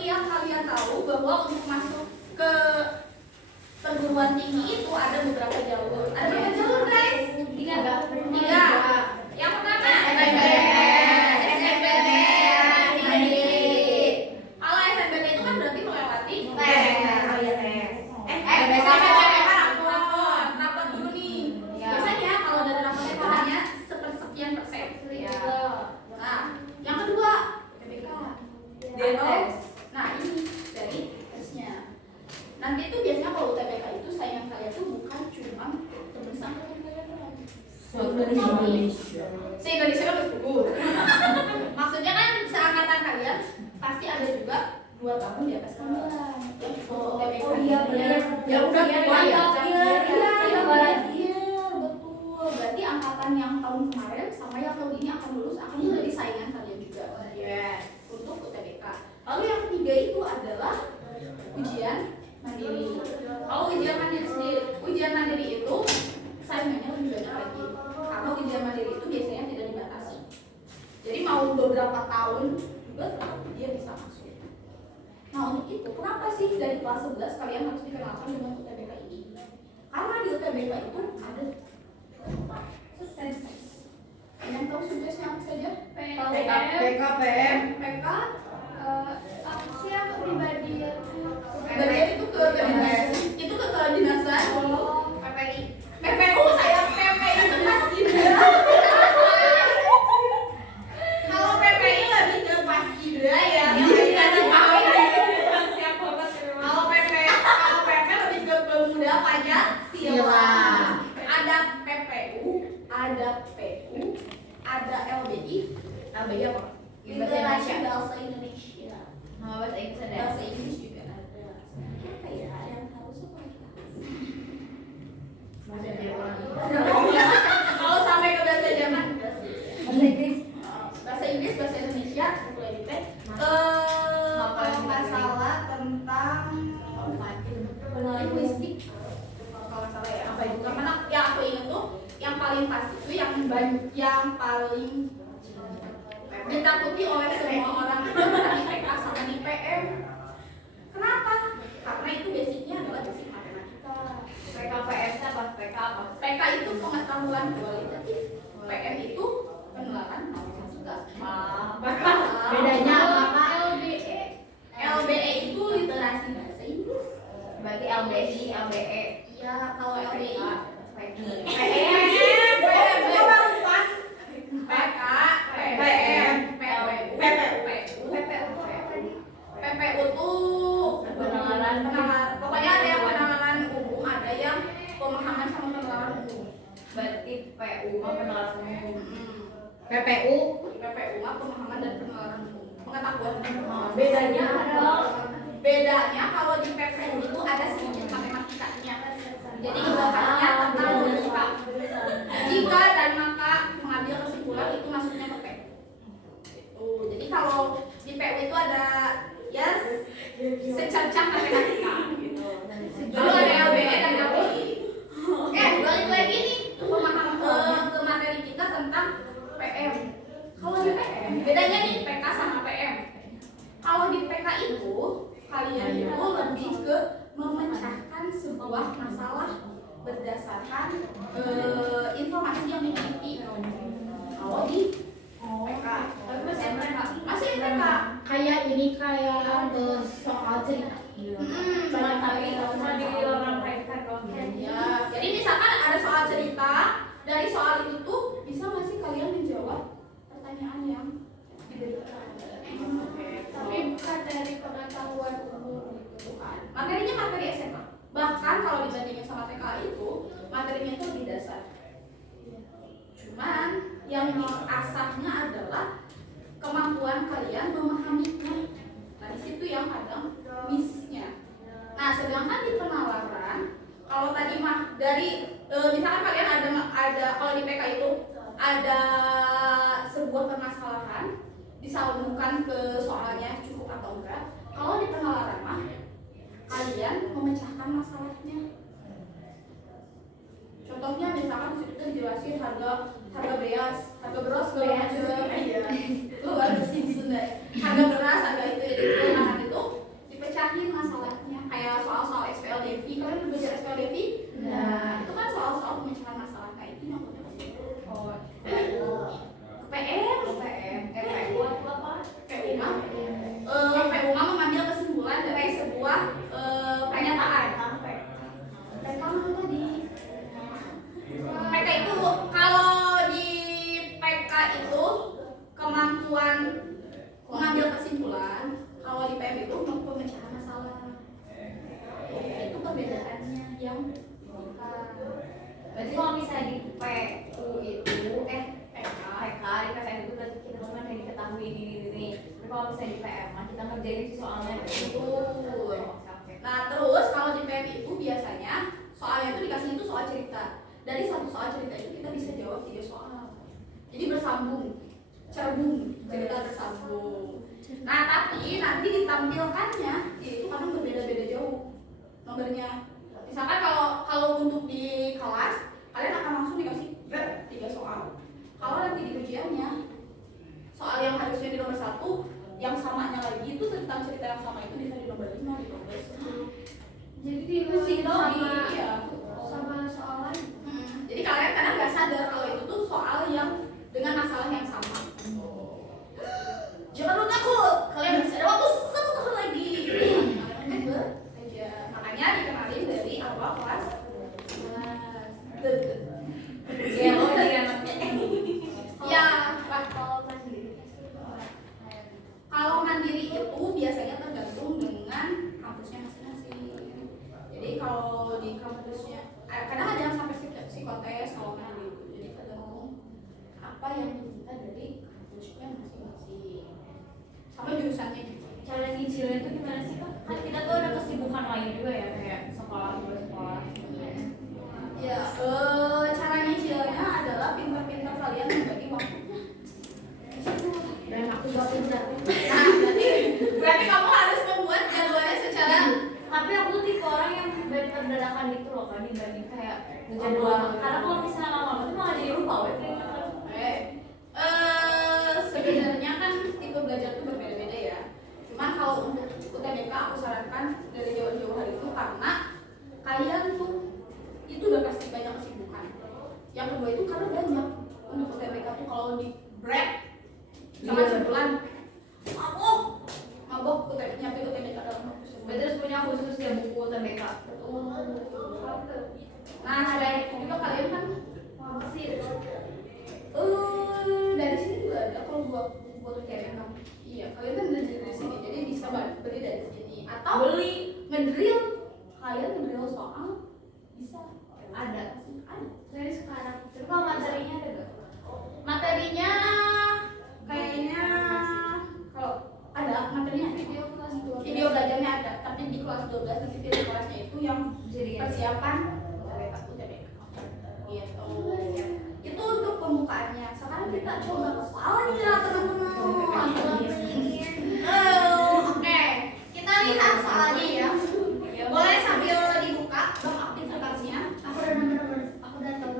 seperti yang kalian tahu bahwa untuk masuk ke perguruan tinggi itu ada beberapa jalur. Ada berapa jalur guys? 3. Yang pertama SNMPTN. Kalau SNMPTN itu kan berarti melewati rapot dulu nih. Biasanya kalau dari rapot itu hanya sepersekian persen. Nah, yang kedua UTBK. Nah ini dari tesnya. Nanti itu biasanya kalau UTBK itu saingan kalian tuh bukan cuma teman seangkatan kalian, se-Indonesia kan berkubu. Maksudnya kan seangkatan kalian pasti ada juga 2 tahun di atas kalian yang ikut UTBK. Ya udah betul. Berarti angkatan yang tahun kemarin sama yang tahun ini akan lulus akan menjadi saingan kalian juga. Untuk UTBK. Lalu yang ketiga itu adalah ujian mandiri. Kalau ujian mandiri itu saingannya lebih banyak lagi. Karena ujian mandiri itu biasanya tidak dibatasi. Jadi mau beberapa tahun juga dia bisa masuk. Nah untuk itu kenapa sih dari kelas 11 kalian harus dikenalkan dengan UTBK ini? Karena di UTBK itu ada tes. Yang tahu subjeknya apa saja? PKPM, PK, siapa pribadi bagian itu ke kedinasan, itu ke kedinasan. PPI. PPU saya PPI itu paskibra. Kalau PPI lebih ke paskibra ya. Dikasih tahu. Kalau PP lebih ke pemuda Pancasila. Ada PPU, ada PU, ada LBI. LBI apa? Literasi Bahasa Indonesia. Bahasa Inggris ada. Bahasa Inggris juga ada. Apa ya yang harus apa? Kalau sampai ke bahasa Jerman, bahasa Inggris, bahasa Indonesia, mulai di teh. Kalau nggak salah tentang linguistik, kalau nggak salah ya apa itu? Karena yang aku ingat tuh yang paling pasti itu yang paling ditakuti oleh semua orang IPK sama IPM. Kenapa? Karena itu basicnya adalah basic matematika. PKPM apa? PK apa? PK itu pengetahuan kualitatif, PM itu penerapan matematika. Bedanya apa? LBE itu literasi bahasa Inggris. Berarti LBI, LBE. Iya, kalau LBI PPU tuh pengenalan, pokoknya ada yang pengenalan umum, ada yang pemahaman sama pengenalan umum. Berarti PU mah pengenalan umum. PPU, mah pemahaman dan pengenalan umum, pengetahuan. Bedanya kalau di PPU itu ada sedikit matematikanya. Jadi dibahasnya tentang logika. Jika dan maka mengambil kesimpulan itu masuknya ke PPU. Jadi kalau di PPU itu ada ya secercah matematika gitu. Lalu ada LBE dan LBI. Balik lagi nih ke materi kita tentang PM. Kalau di PM bedanya nih PK sama PM. Kalau di PK itu kalian itu lebih ke memecahkan sebuah masalah berdasarkan informasi yang dimiliki. Kalau di PK masih PK kayak soal cerita. Cuma di orang kaitkan doang. Ya, jadi misalkan ada soal cerita, dari soal itu tuh bisa nggak sih kalian menjawab pertanyaan yang diberikan? Tapi bukan dari pengetahuan umum gitu. Materinya materi SMA. Bahkan kalau dibandingin sama TK itu, materinya itu lebih dasar. Cuman yang diasahnya adalah kemampuan kalian memahaminya. Nah, di situ yang kadang miss-nya. Nah, sedangkan di penalaran, kalau tadi mah dari misalkan kalian ada kalau di PK itu ada sebuah permasalahan disambungkan ke soalnya cukup atau enggak. Kalau di penalaran mah kalian memecahkan masalahnya. Contohnya misalkan di situ dijelasin harga beras segala macam. Lu harus sih Sunda. Harga beras, harga itu. Nah, itu Berarti kalau misalnya di PU itu PK di PTN itu berarti kita cuma yang diketahui di ini. Tapi kalau misalnya di PM kita ngerjain si soalnya Betul. Nah terus kalau di PM itu biasanya soalnya itu dikasih itu soal cerita. Dari satu soal cerita itu kita bisa jawab 3 soal. Jadi bersambung, cerbung, cerita bersambung. Nah tapi nanti ditampilkannya itu kadang berbeda-beda jauh nomornya. Misalkan kalau untuk di kelas kalian akan langsung dikasih 3 soal. Kalau nanti di ujiannya soal yang harusnya di nomor 1 yang samanya lagi itu tentang cerita yang sama itu bisa di nomor 5, di nomor 10. Jadi di sama soal lain. Jadi kalian kadang nggak sadar kalau itu tuh soal yang dengan masalah yang sama. Jangan lu takut, kalian masih ada waktu 1 tahun lagi. Aja. Makanya dikenalin dari awal kelas. ya lo jadi anaknya. Ya, Kalau mandiri kalau mandiri itu biasanya tergantung dengan kampusnya masing-masing. Jadi kalau di kampusnya kadang ada yang sampai psikotes kalau mandiri itu. Jadi tergantung apa yang diminta dari kampusnya masing-masing. Sama jurusannya juga. cara nyicilnya itu gimana sih Kak? Kan kita tuh ada kesibukan lain juga ya kayak sekolah. Ya, cara nyicilnya adalah pintar-pintar kalian membagi waktunya. Dan aku gak pintar. Nah, berarti kamu harus membuat jadwalnya secara. Tapi aku tuh tipe orang yang better dadakan gitu loh kan dibanding kayak jadwal. Karena kalau misalnya lama-lama tuh malah jadi lupa weh kayaknya. Sebenarnya kan tipe belajar itu berbeda-beda ya. Cuman kalau untuk UTBK aku sarankan dari jauh-jauh hari itu karena kalian tuh itu udah pasti banyak kesibukan. Yang kedua itu karena banyak untuk UTBK tuh kalau di break sama sebulan mabok nyampe UTBK dalam waktu sebulan. Berarti harus punya khusus ya buku UTBK. Nah selain itu juga kalian kan dari sini juga ada kalau buat UTBK. Iya kalian kan belajar dari sini jadi bisa beli dari sini atau Beli ngedrill kalian ngedrill soal bisa ada. Dari sekarang. Tapi kalau materinya ada gak? materinya kayaknya kalau ada materinya video belajarnya ada tapi di kelas 12 nanti video kelasnya itu yang Jadi persiapan UTBK gitu. Itu untuk pembukaannya. Sekarang kita coba ke soalnya teman-teman. Oke, kita lihat soalnya ya. Boleh sambil dibuka dong aktivitasnya. Aku udah tahu.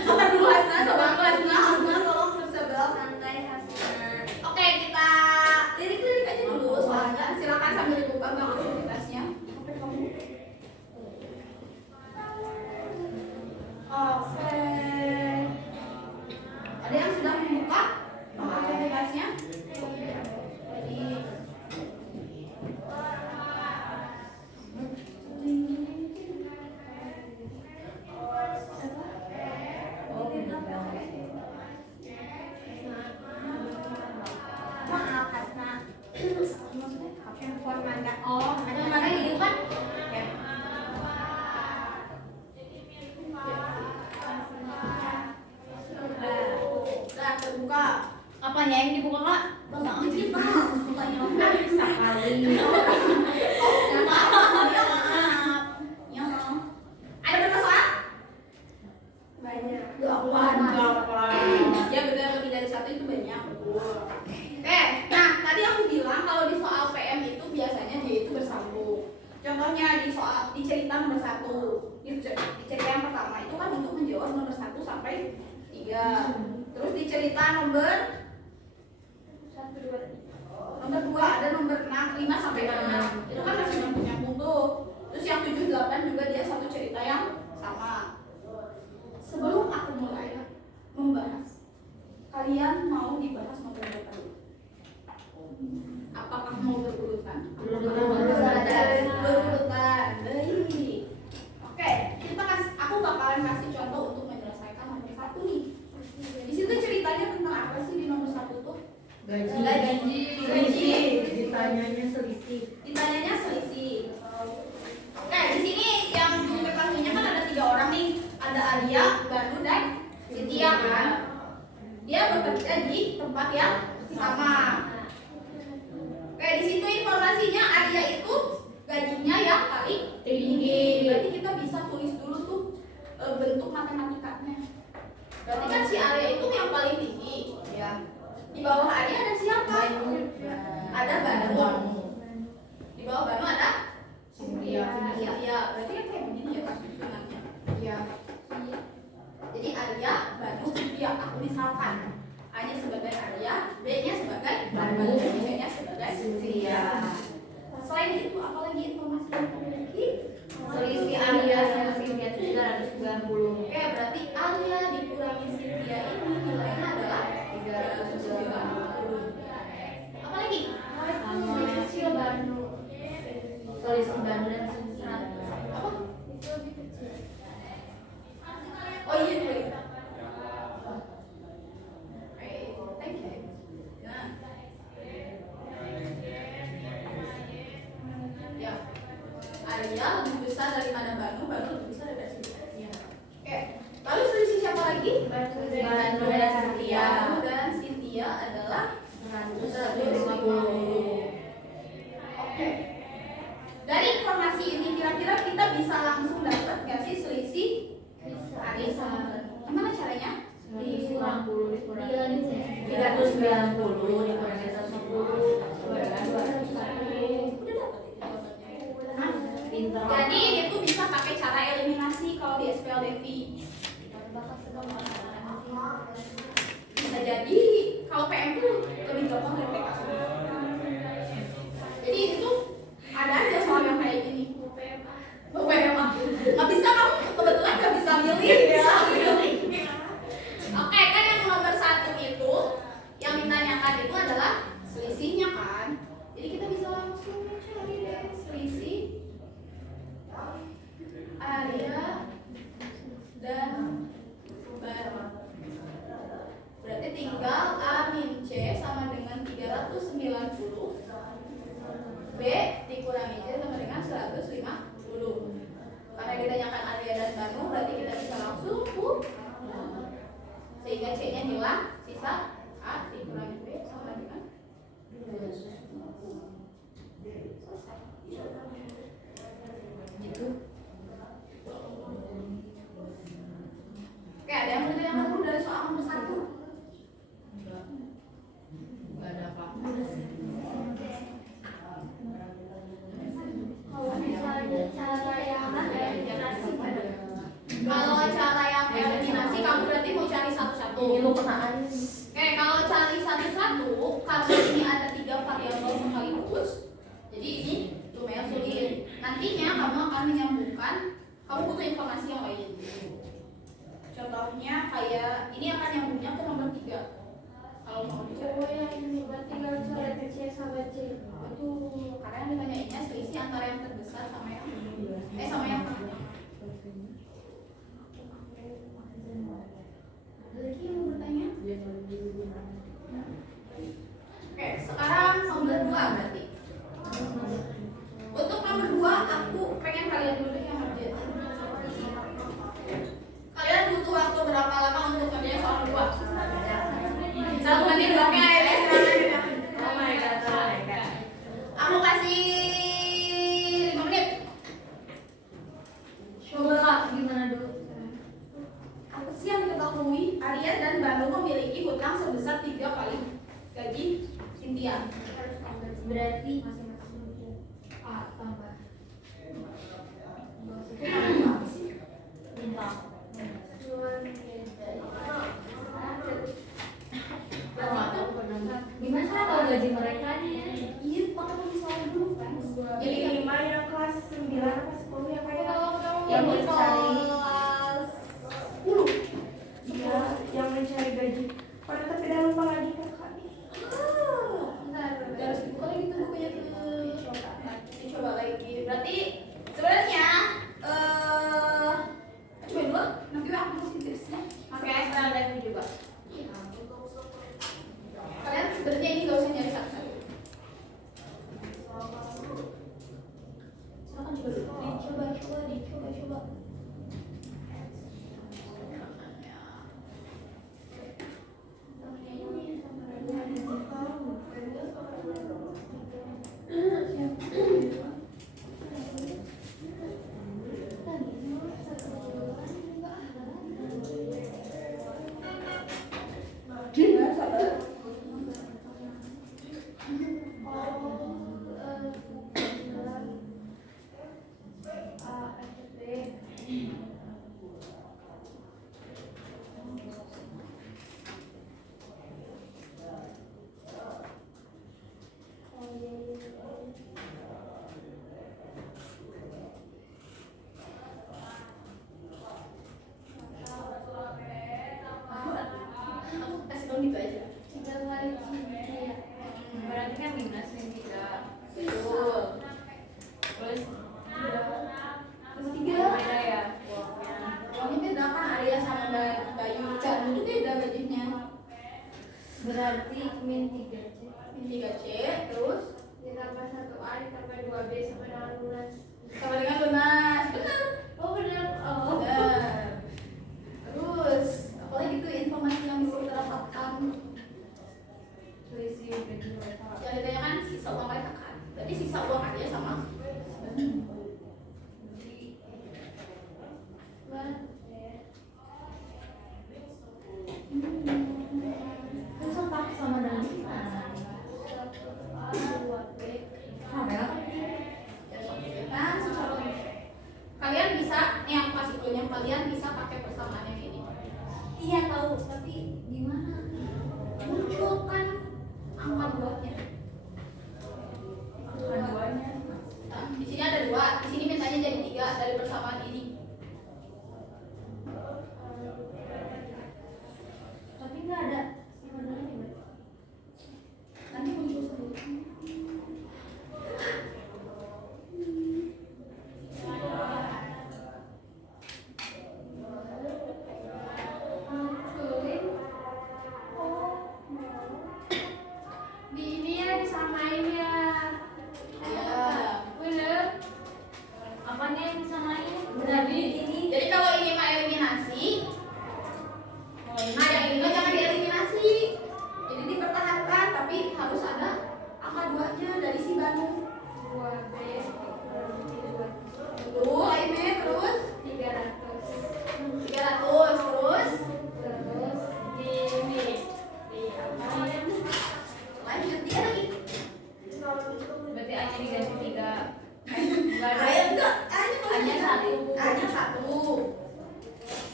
Sobat dulu Hasna, tolong bersebelah santai Hasna. Oke, kita lirik-lirik aja dulu soalnya. Silakan sambil dibuka bang aktivitasnya. Oke. Ada yang sudah membuka aktivitasnya? Jadi maaf Hasna. Maksudnya handphone mana? Oh, ada mana gitu kan? Ya. Udah terbuka. apanya yang dibuka Kak? Bang aja Pak. Bukanya Sekali. Oh, maaf. Ya. Ada berapa soal? Banyak. 8. Ya benar lebih dari 1 itu banyak. Nah tadi aku bilang kalau di soal PM itu biasanya dia itu bersambung. Contohnya di cerita nomor 1, di cerita yang pertama itu kan untuk menjawab nomor 1 sampai 3. Terus di cerita nomor 2 ada nomor 6, 5 sampai 6. Itu kan masih nyambung tuh. Terus yang 7, 8 juga dia satu cerita yang sama. Sebelum aku mulai membahas, kalian mau dibahas nomor berapa dulu? Apakah mau berurutan? Berurutan. Baik. Oke, aku bakalan kasih contoh untuk menyelesaikan nomor 1 nih. Di situ ceritanya tentang apa sih di nomor 1 tuh? Gaji. Ditanyanya selisih. Oke, di sini yang diketahuinya kan ada 3 orang nih. Ada Alia, Cynthia. Selain itu, apalagi informasi yang kamu miliki? Selisih Arya sama Cynthia itu 390. Oke, berarti Arya dikurangi Cynthia ini nilainya adalah 390. apalagi? Sama Kecil Bandung. selisih Bandung dan Cynthia. Apa? Itu lebih kecil. Oh iya, iya. Thank you. Nah. Ya. Arya lebih besar daripada Bandung lebih besar daripada Cynthia. Oke. Lalu selisih siapa lagi? Bandung dan Cynthia. Bandung dan Cynthia adalah 150. Oke. Dari informasi ini kira-kira kita bisa langsung dapat nggak sih selisih Arya sama Bandung? Gimana caranya? 190 dikurangi 390 dikurangi 110 Udah dapat itu jawabannya. Pintar. Jadi itu bisa pakai cara eliminasi kalau di SPLDV. Bisa jadi kalau PM tuh lebih gampang dari PK. Jadi itu ada aja soal yang kayak gini. PMA. Nggak bisa kamu kebetulan nggak bisa milih ya. Oke, kan yang nomor 1 itu yang ditanyakan itu adalah selisihnya kan. Jadi kita bisa langsung cari deh selisih Arya dan Bandung. Berarti tinggal A min C sama dengan 390, B dikurangi C sama dengan 150. Karena ditanyakan Arya dan Bandung, berarti kita bisa langsung sehingga C-nya hilang, sisa A dikurangi B sama dengan gitu. Oke, ada yang mau ditanyakan dulu dari soal nomor 1? Enggak ada apa-apa. Kalau misalnya cara yang eliminasi pada Kalau cara yang eliminasi kamu berarti mau cari satu-satu. Ini lu kenaan. Oke, kalau cari satu-satu karena ini ada 3 variabel sekaligus, jadi ini lumayan sulit. Nantinya kamu akan menyambungkan, kamu butuh informasi yang lain. Contohnya kayak ini akan nyambungnya ke nomor 3. Kalau mau dicari. cowok yang ini berarti harus ada C sama C. Itu karena yang ditanyainnya selisih antara yang terbesar sama yang sama yang tengah. Ada lagi yang mau bertanya? Oke, sekarang nomor 2 berarti. Untuk nomor 2 aku pengen kalian dulu deh yang ngerjain. Kalian butuh waktu berapa lama untuk ngerjain soal 2? 1 menit, oke, ya. Oh my god, oh my god. Aku kasih 5 menit. Coba Kak, gimana dulu? Apa sih yang diketahui Arya dan Bandung memiliki hutang sebesar 3 kali gaji Cynthia? Berarti A tambah. Apa sih? bintang. Cuman Gimana cara tahu gaji mereka nih? Iya, pakai tulisan dulu kan. gitu aja. 3 kali 3 ya. Berarti kan minus min 3. Betul. Terus 3. beda ya uangnya. Uangnya beda kan, Arya sama Bayu Chan itu beda gajinya. Berarti min 3C. Min 3C, terus Ditambah 1A ditambah 2B sama dengan lunas. sama dengan lunas. Benar. Oh benar. Oh. Benar. Terus apalagi itu informasi yang bisa kita dapatkan? Selisih gaji mereka. Yang ditanyakan sisa uang mereka kan. Berarti sisa uang Arya sama Terus apa sama dengan mana? 2B. kan secara kalian bisa nih aku kasih clue-nya, kalian bisa pakai persamaan yang ini. Iya tahu, tapi gimana? Munculkan angka buahnya. Keduanya. Nah, di sini ada 2, di sini mintanya jadi 3 dari persamaan ini. Tapi nggak ada sebenarnya. Nanti muncul sendiri. Di ini ya disamain ya. Ya. Bener. Apanya yang disamain? Benar di ini. Jadi kalau ini mah eliminasi, nah yang ini mah jangan dieliminasi. Jadi dipertahankan, tapi harus ada angka 2-nya dari si Banu. 2B. Betul, Aime, terus 300. 300, terus Terus gini. Di apa ya? lanjut 3 lagi. Berarti A-nya diganti 3. Ayo enggak, A-nya 1. A-nya 1.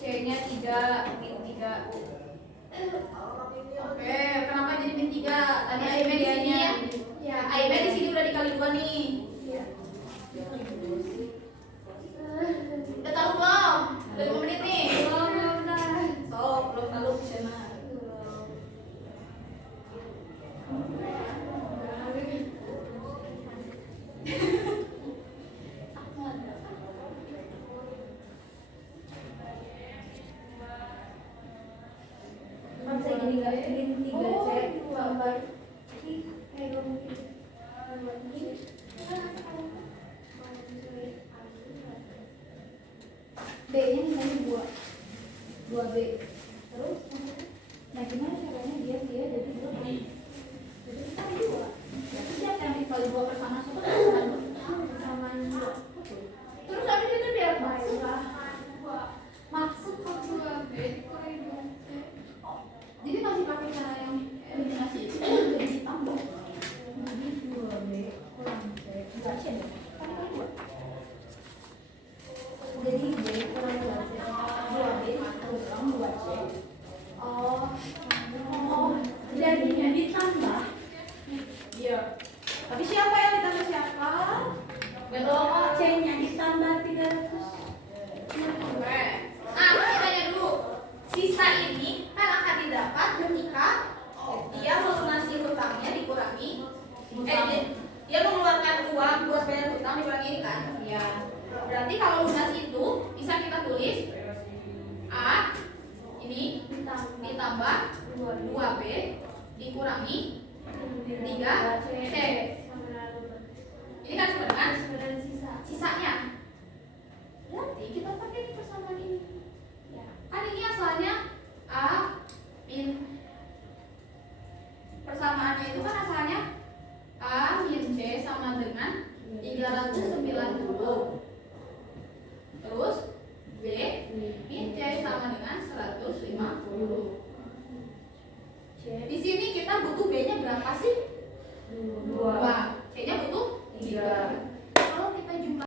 C-nya 3, min 3. Oke, kenapa jadi min 3? Tadi Aime di sini ya. Ya. Aime di sini udah dikali 2 nih. Iya. Udah tahu belum? Udah 5 menit nih. Belum. Sok, belum tahu di sana. Masa gini nggak bikin 3C gambar. B-nya misalnya 2B. Terus nah gimana caranya dia jadi 2? Jadi kita 2. Berarti siapa yang dikali 2 persamaan 1 persamaan 2? Persamaan 2. Terus habis itu dia apa? Maksud 2B dikurangi 2C. Jadi masih pakai cara yang eliminasi itu jadi ditambah. Jadi 2B kurang C. Enggak C dong. Kan 2. Jadi B kurang 2C. 2B kurang 2C. Oh. Jadinya ditambah. Iya. Tapi siapa yang ditambah siapa? Betul. C-nya ditambah 300. Oke. Nah, aku tanya dulu. Sisa ini kan akan didapat ketika dia melunasi hutangnya dikurangi dia mengeluarkan uang buat bayar hutang dikurangi ini kan? Iya. Berarti kalau lunas itu bisa kita tulis A ini ditambah 2B dikurangi 3C. Ini kan sama dengan sisanya. Berarti kita pakai persamaan ini. Ya. Kan ini asalnya A min persamaannya itu kan asalnya A min C sama dengan 390. Terus B min C sama dengan 150. Di sini kita butuh B-nya berapa sih? 2. C-nya butuh 3.